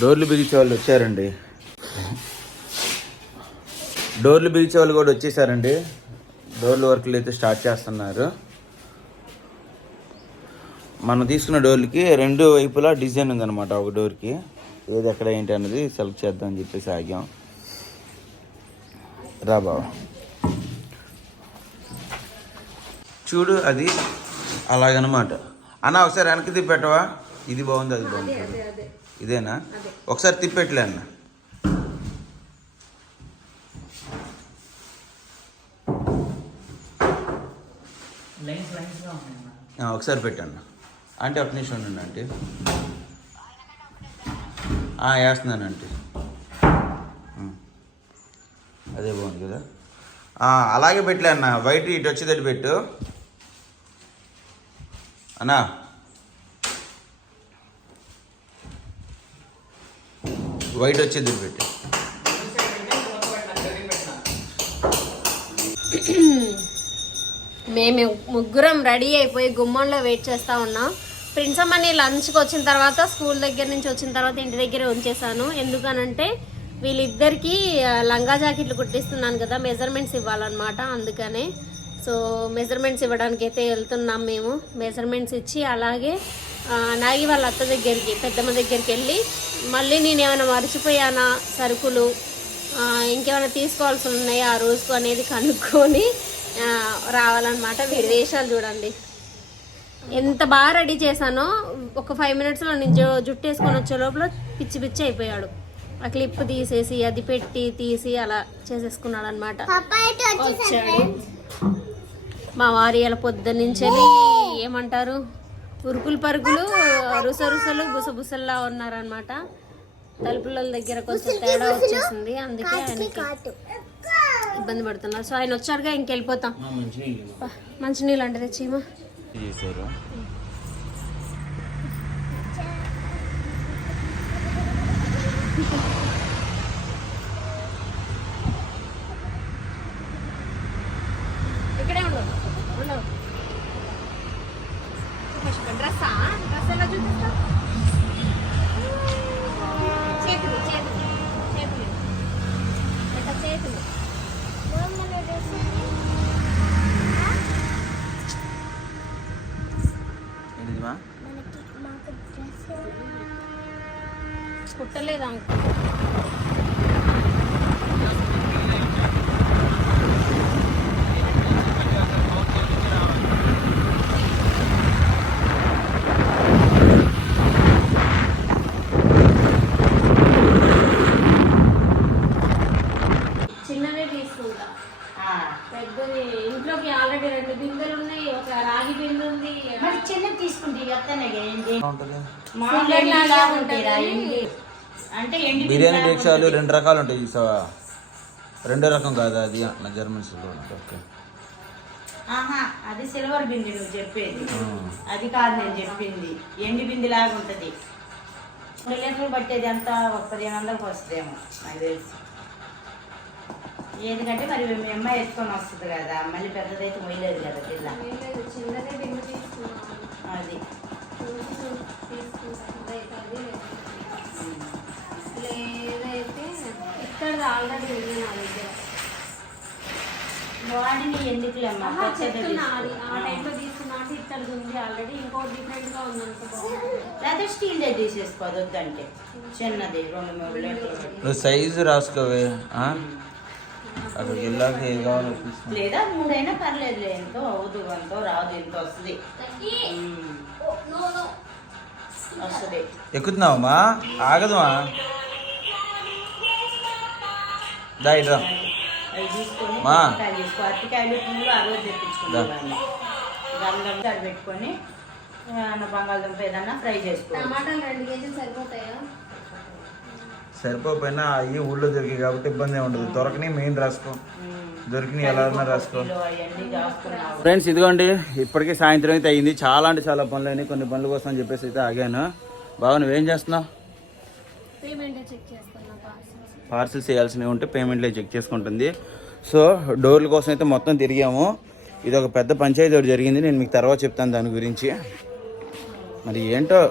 డోర్లు బిగించే వాళ్ళు వచ్చారండి. డోర్లు బిగించే వాళ్ళు కూడా వచ్చేసారండి. డోర్లు వర్క్లు అయితే స్టార్ట్ చేస్తున్నారు. మనం తీసుకున్న డోర్లకి రెండు వైపులా డిజైన్ ఉందన్నమాట ఒక డోర్కి. ఏది ఎక్కడ ఏంటి అనేది సెలెక్ట్ చేద్దాం అని చెప్పేసి ఆగాం. రా బాబా. చూడు అది అలాగనమాట. అన్న ఒకసారి వెనక్కి తిప్పెట్టవా ఇది బాగుంది అది బాగుంది. ఇదేనా? ఒకసారి తిప్పెట్లే అన్న. ఆ, ఒకసారి పెట్టన్న అంటే ఒక నిమిషం ఉండండి అంటే వేస్తున్నాను అంటే అదే బాగుంది కదా. ఆ, అలాగే పెట్టలే అన్న. వైట్ ఇటు వచ్చేటట్టు పెట్టు. అన్నా. వైట్ వచ్చేది పెట్టి. మేము ముగ్గురం రెడీ అయిపోయి గుమ్మంలో వెయిట్ చేస్తూ ఉన్నాం. ప్రిన్స్ అమ్మని లంచ్కి వచ్చిన తర్వాత స్కూల్ దగ్గర నుంచి వచ్చిన తర్వాత ఇంటి దగ్గరే ఉంచేసాను ఎందుకనంటే వీళ్ళిద్దరికి లంగా జాకెట్లు కుట్టిస్తున్నాను కదా మెజర్మెంట్స్ ఇవ్వాలన్నమాట అందుకనే. సో మెజర్మెంట్స్ ఇవ్వడానికి అయితే వెళ్తున్నాం మేము. మెజర్మెంట్స్ ఇచ్చి అలాగే నాగి వాళ్ళ అత్త దగ్గరికి పెద్దమ్మ దగ్గరికి వెళ్ళి మళ్ళీ నేను ఏమైనా మర్చిపోయానా సరుకులు? ఇంకేమైనా తీసుకోవాల్సి ఉన్నాయా ఆ రోజుకు అనేది కనుక్కొని రావాలన్నమాట. వీడి వేషాలు చూడండి. ఎంత బాగా రెడీ చేశానో ఒక ఫైవ్ మినిట్స్లో నేను జుట్టు వేసుకొని వచ్చే లోపల పిచ్చి పిచ్చి అయిపోయాడు. ఆ క్లిప్ తీసేసి అది పెట్టి తీసి అలా చేసేసుకున్నాడు అనమాట వచ్చాడు. మా వారి అలా పొద్దున్నుంచి ఏమంటారు? ఉరుకులు పరుగులు రుస రుసలు బుసబుసల్లా ఉన్నారనమాట తలుపుల దగ్గర కొంచెం తేడా వచ్చేసింది. అందుకే ఆయనకి ఇబ్బంది పడుతున్నారు. సో ఆయన వచ్చాడుగా ఇంకెళ్ళిపోతాం. మంచినీళ్ళు అంటే తెచ్చిమా చేశారు? ఇక్కడే ఏంటిదిమా కుట్టలేదు అంక చిన్నదే తీసుకుంటా పెద్దది ఇంట్లోకి ఆల్రెడీ రెండు బిందెలు ఉన్నాయి ఒక రాగి బిందె ఉంది మరి చిన్న తీసుకుంటే వస్తానే ఏంటి ఉంటుంది మామూలు ఎండిలా ఉంటాయిరా ఎండి అంటే ఎండి బిర్యానీ డేక్షాలు రెండు రకాలు ఉంటాయి చూసావా రెండో రకం కాదు అది. నా జర్మన్ సిల్వర్ ఓకే. ఆహా అది సిల్వర్ బింది నువ్వు చెప్పేది. అది కాదు నేను చెప్పింది. ఎండి బింది లాగా ఉంటది. రెండు లీటర్లు పట్టేది అంతా ఒక పదిహేను వందలకు వస్తుందేమో నాకు తెలుసు. ఎందుకంటే మరి మీ అమ్మాయి వేసుకొని వస్తుంది కదా. మళ్ళీ పెద్దదైతే మొయ్యలేదు కదా పిల్ల అది. ఇక్కడ ఆల్రెడీ ఉంది నా దగ్గర. వాడిని ఎందుకులేమ్మా? ఆహా, కొత్తది చెప్తున్నా అది. తీసుకో. ఆ టైంలో తీసుకున్నా అంటే ఇక్కడ ఉంది ఆల్రెడీ ఇంకో డిఫరెంట్గా ఉంది అనుకో బాగుంటుంది. లేకపోతే స్టీల్ దే తీసేసుకోదు వద్దంటే చిన్నది రెండు మూడు. నువ్వు సైజు రాసుకోవే ఆ? అక్కడికి వెళ్ళాక కావాలో. లేదా మూడైనా పర్లేదు ఎంతో అవదు ఎంతో రాదు ఎంత వస్తుంది. వస్తుంది. ఎక్కుతున్నావమ్మా? ఆగదుమా? దా ఇట్రా మా. అరటికాయలు ఆ రోజు గంగం పెట్టుకొని ఏమన్నా బంగాళదుంప ఏదన్నా ఫ్రై చేసుకో టమాటాలు రెండు కేజీలు సరిపోతాయా? సరిపోకపోయినా అవి ఊళ్ళో దొరికాయి కాబట్టి ఇబ్బంది ఉండదు. దొరకని మెయిన్ రాసుకో. దొరికినాయి ఎలా ఉన్నా రాసుకో. ఫ్రెండ్స్ ఇదిగోండి ఇప్పటికే సాయంత్రం అయితే అయింది. చాలా అంటే చాలా పనులు అయినాయి. కొన్ని పనుల కోసం అని చెప్పేసి అయితే ఆగాను. బాబు నువ్వేం చేస్తున్నావు? పేమెంట్ చెక్ చేస్తున్నా పార్సిల్స్ చేయాల్సినవి ఉంటే పేమెంట్లో చెక్ చేసుకుంటుంది. సో డోర్ల కోసం అయితే మొత్తం తిరిగాము. ఇది ఒక పెద్ద పంచాయతీ ఒకటి జరిగింది. నేను మీకు తర్వాత చెప్తాను దాని గురించి. మరి ఏంటో?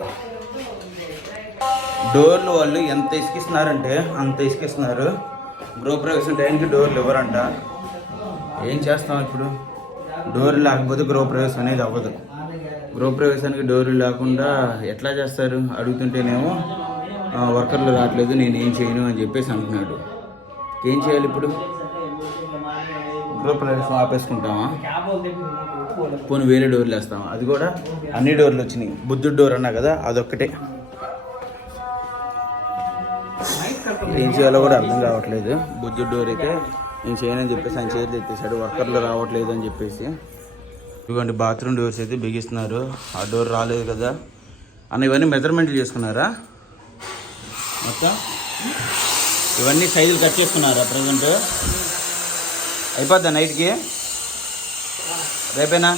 డోర్లు వాళ్ళు ఎంత ఇసుకిస్తున్నారంటే అంత ఇసుకిస్తున్నారు. గృహప్రవేశం టైంకి డోర్లు ఇవ్వరంట. ఏం చేస్తాం ఇప్పుడు? డోర్లు లేకపోతే గృహప్రవేశం అనేది అవ్వదు. గృహప్రవేశానికి డోర్లు లేకుండా ఎట్లా చేస్తారు? అడుగుతుంటేనేమో వర్కర్లు రావట్లేదు నేను ఏం చేయను అని చెప్పేసి అంటున్నాడు ఏం చేయాలి ఇప్పుడు? గృహప్రవేశం ఆపేసుకుంటామా? పోనీ వేరే డోర్లు వేస్తాం అది కూడా అన్ని డోర్లు వచ్చినాయి. బుద్ధుడు డోర్ అన్నా కదా అదొక్కటే. ఏం చేయాలో కూడా అర్థం కావట్లేదు. బుద్ధుడు డోర్ అయితే నేను చేయనని చెప్పేసి ఆయన చేతులు ఎత్తేసాడు. వర్కర్లు రావట్లేదు అని చెప్పేసి. ఇదిగోండి బాత్రూమ్ డోర్స్ అయితే బిగిస్తున్నారు. ఆ డోర్ రాలేదు కదా. అన్న ఇవన్నీ మెజర్మెంట్లు చేసుకున్నారా? మొత్తం? ఇవన్నీ సైజులు కట్ చేసుకున్నారా ప్రజెంట్? అయిపోద్దా నైట్కి? రేపేనా?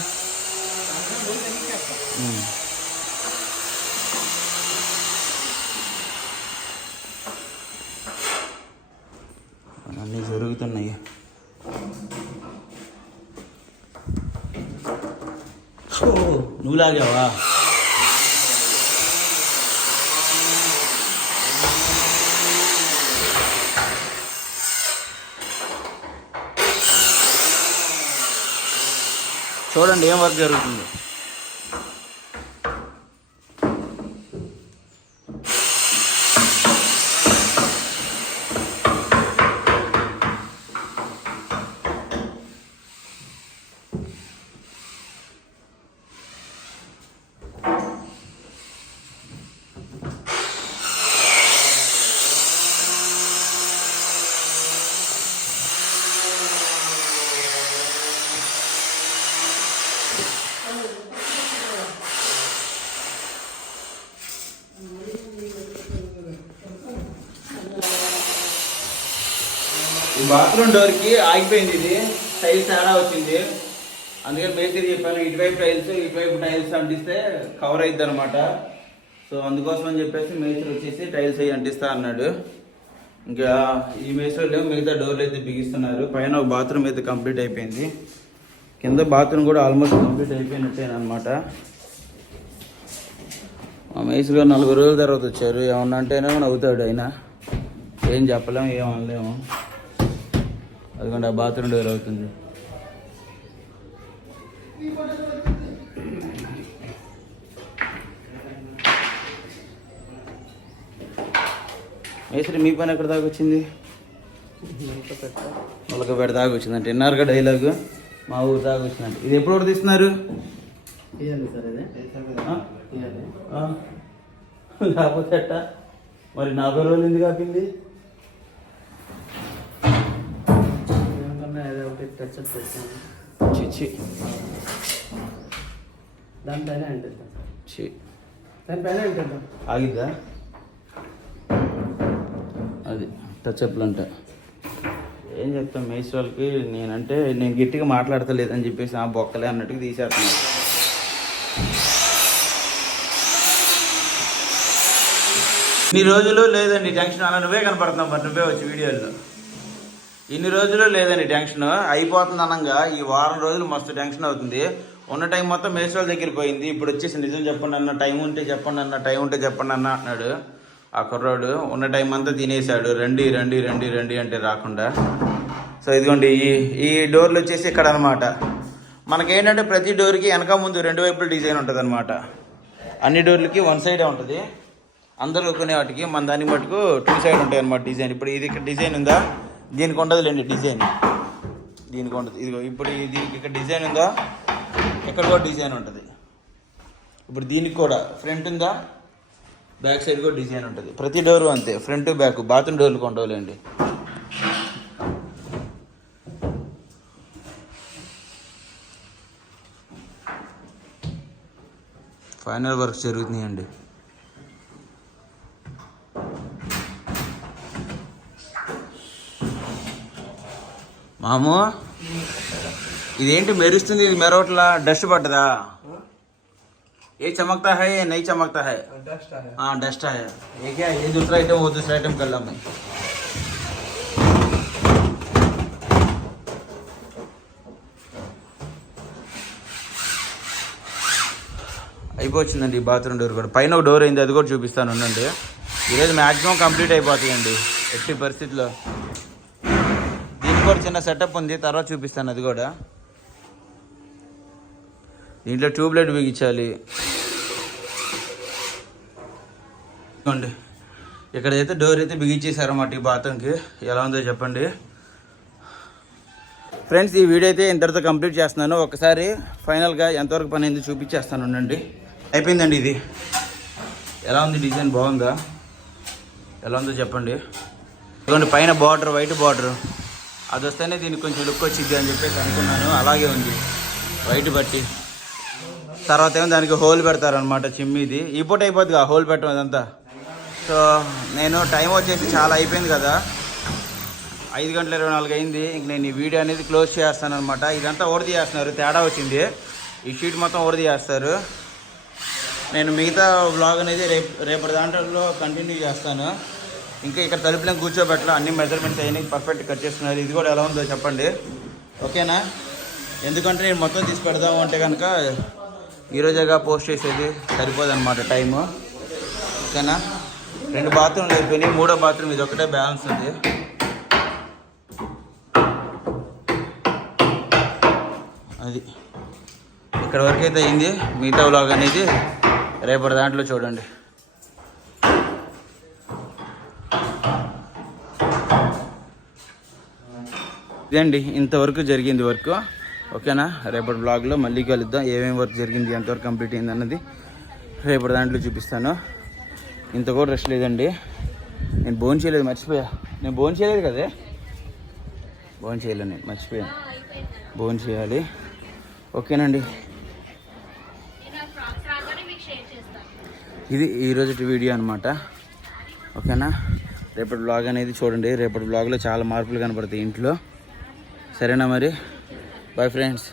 అన్నీ జరుగుతున్నాయి. ఓ, నువ్వు లాగావా చూడండి ఏం వర్క్ జరుగుతుంది. బాత్రూమ్ డోర్కి ఆగిపోయింది ఇది. టైల్స్ తేడా వచ్చింది. అందుకని మేస్త్రి చెప్పాను ఇటువైపు టైల్స్ ఇటువైపు టైల్స్ అంటిస్తే కవర్ అయింది అనమాట సో అందుకోసం అని చెప్పేసి మేస్త్రి వచ్చేసి టైల్స్ అవి అంటిస్తా అన్నాడు. ఇంకా ఈ మేస్త్రి మిగతా డోర్లు అయితే బిగిస్తున్నారు. పైన ఒక బాత్రూమ్ అయితే కంప్లీట్ అయిపోయింది. కింద బాత్రూమ్ కూడా ఆల్మోస్ట్ కంప్లీట్ అయిపోయినట్టేనమాట మా మేస్త్రి గారు నలుగురు రోజుల తర్వాత వచ్చారు. ఏమన్నా అంటేనే నవ్వుతాడు ఆయన. ఏం చెప్పలేము ఏం అనలేము. అదిగోండి ఆ బాత్రూమ్ డోర్ అవుతుంది. మేస్త్రి మీ పని ఎక్కడ దాకా వచ్చింది? మొలకపేట దాకా వచ్చిందంటే విన్నారుగా డైలాగ్ మా ఊరు దాకా వచ్చిందంటే. ఇది ఎప్పుడు తీస్తున్నారు? లేకపోతే మరి నలభై రోజులు ఎందుకు ఆపింది? చిచ్చి దానిపైన ఉంటుంది చి దానిపైన ఉంటుంది ఆగిద్దా? అది టచ్అప్లు అంట ఏం చెప్తాం మేస్ వాళ్ళకి నేనంటే నేను గట్టిగా మాట్లాడతలేదని చెప్పేసి ఆ బొక్కలే అన్నట్టుగా తీసేస్తున్నాను ఇన్ని రోజులు లేదండి టెన్షన్ అలా నువ్వే కనపడుతున్నావు మరి నువ్వే వచ్చి వీడియోలో ఇన్ని రోజులు లేదండి టెన్షన్. అయిపోతుంది అనగా ఈ వారం రోజులు మస్తు టెన్షన్ అవుతుంది. ఉన్న టైం మొత్తం మేస్వాళ్ళ దగ్గర పోయింది. ఇప్పుడు వచ్చేసి నిజం చెప్పండి అన్న టైం ఉంటే చెప్పండి అన్న టైం ఉంటే చెప్పండి అన్న అన్నాడు ఆ కుర్రాడు ఉన్న టైం అంతా తినేసాడు రండి రండి రండి రండి అంటే రాకుండా. సో ఇదిగోండి ఈ ఈ డోర్లు వచ్చేసి ఇక్కడ అనమాట మనకేంటంటే ప్రతి డోర్కి వెనక ముందు రెండు వైపుల డిజైన్ ఉంటుంది అనమాట అన్ని డోర్లకి వన్ సైడే ఉంటుంది. అందరూ కొనే వాటికి మన దాన్ని మటుకు టూ సైడ్ ఉంటాయి అనమాట డిజైన్. ఇప్పుడు ఇది ఇక్కడ డిజైన్ ఉందా? దీనికి ఉండదులేండి డిజైన్. దీనికి ఉండదు. ఇదిగో ఇప్పుడు దీనికి ఇక్కడ డిజైన్ ఉందా? ఇక్కడ కూడా డిజైన్ ఉంటుంది. ఇప్పుడు దీనికి కూడా ఫ్రంట్ ఉందా? బ్యాక్ సైడ్ కూడా డిజైన్ ఉంటుంది. ప్రతి డోరు అంతే. ఫ్రంట్ బ్యాక్ బాత్రూమ్ డోర్లు కొండవులేండి. ఫైనల్ వర్క్ జరుగుతున్నాయండి. మాము? ఇదేంటి మెరుస్తుంది? ఇది మెరవట్లా? డస్ట్ పడ్డదా ఏ చమక్తా హై నై చమక్తా హై? డస్ట్ హాయ్ ఏ ఏ దూసరా ఐటమ్ ఓ దూసరా ఐటమ్ కల్లాం అయిపోయిందండి బాత్రూమ్ డోర్ కూడా. పైన ఒక డోర్ అయింది అది కూడా చూపిస్తాను ఉండండి. ఈరోజు మ్యాక్సిమం కంప్లీట్ అయిపోతాయండి ఎట్టి పరిస్థితిలో కూడా చిన్న సెటప్ ఉంది తర్వాత చూపిస్తాను అది కూడా. దీంట్లో ట్యూబ్లైట్ బిగించాలి ఇదిగోండి. ఇక్కడైతే డోర్ అయితే బిగించేశారన్నమాట ఈ బాత్రూమ్కి ఎలా ఉందో చెప్పండి. ఫ్రెండ్స్ ఈ వీడియో అయితే ఇంతటితో కంప్లీట్ చేస్తున్నాను. ఒకసారి ఫైనల్గా ఎంతవరకు పని అయింది చూపించేస్తాను ఉండండి. అయిపోయిందండి ఇది. ఎలా ఉంది డిజైన్ బాగుందా? ఎలా ఉందో చెప్పండి. ఇదిగోండి పైన బార్డర్ వైట్ బార్డర్ అది వస్తేనే దీనికి కొంచెం లుక్ వచ్చింది అని చెప్పేసి అనుకున్నాను. అలాగే ఉంది. వైట్ బట్టి. తర్వాత ఏమో దానికి హోల్ పెడతారనమాట చిమ్మిది. ఈ పూట అయిపోద్ది కదా హోల్ పెట్టడం అదంతా. సో నేను టైం వచ్చేసి చాలా అయిపోయింది కదా. ఐదు గంటల ఇరవై నాలుగు అయింది. ఇంక నేను ఈ వీడియో అనేది క్లోజ్ చేస్తాను అనమాట ఇదంతా ఓడి చేస్తున్నారు. తేడా వచ్చింది. ఈ షీట్ మొత్తం ఓడి చేస్తారు. నేను మిగతా వ్లాగ్ అనేది రేపు రేపటి దాంట్లో కంటిన్యూ చేస్తాను. ఇంకా ఇక్కడ తలుపులను కూర్చోబెట్టాలి? అన్ని మెజర్మెంట్స్ అయినాయి పర్ఫెక్ట్ కట్ చేస్తున్నారు ఇది కూడా ఎలా ఉందో చెప్పండి. ఓకేనా? ఎందుకంటే నేను మొత్తం తీసి పెడదాము అంటే కనుక ఈరోజేగా పోస్ట్ చేసేది. సరిపోదన్నమాట టైము ఓకేనా? రెండు బాత్రూమ్లు అయిపోయినాయి మూడో బాత్రూమ్ ఇది ఒకటే బ్యాలెన్స్ ఉంది. అది. ఇక్కడ వరకు అయితే అయింది. మిగతా వ్లాగ్ అనేది రేపటి దాంట్లో చూడండి. ఇదండి ఇంతవరకు జరిగింది వర్క్. ఓకేనా? రేపటి బ్లాగ్లో మళ్ళీ కలుద్దాం. ఏమేమి వర్క్ జరిగింది ఎంతవరకు కంప్లీట్ అయింది అన్నది రేపటి దాంట్లో చూపిస్తాను. ఇంత కూడా రెస్ట్ లేదండి. నేను బోన్ చేయలేదు మర్చిపోయా. నేను బోన్ చేయలేదు కదే? బోన్ చేయలేదు నేను మర్చిపోయాను. బోన్ చేయాలి. ఓకేనండి. ఇది ఈరోజు వీడియో అనమాట ఓకేనా? రేపటి బ్లాగ్ అనేది చూడండి. రేపటి బ్లాగ్లో చాలా మార్పులు కనపడతాయి ఇంట్లో. సరేనా మరి? Bye friends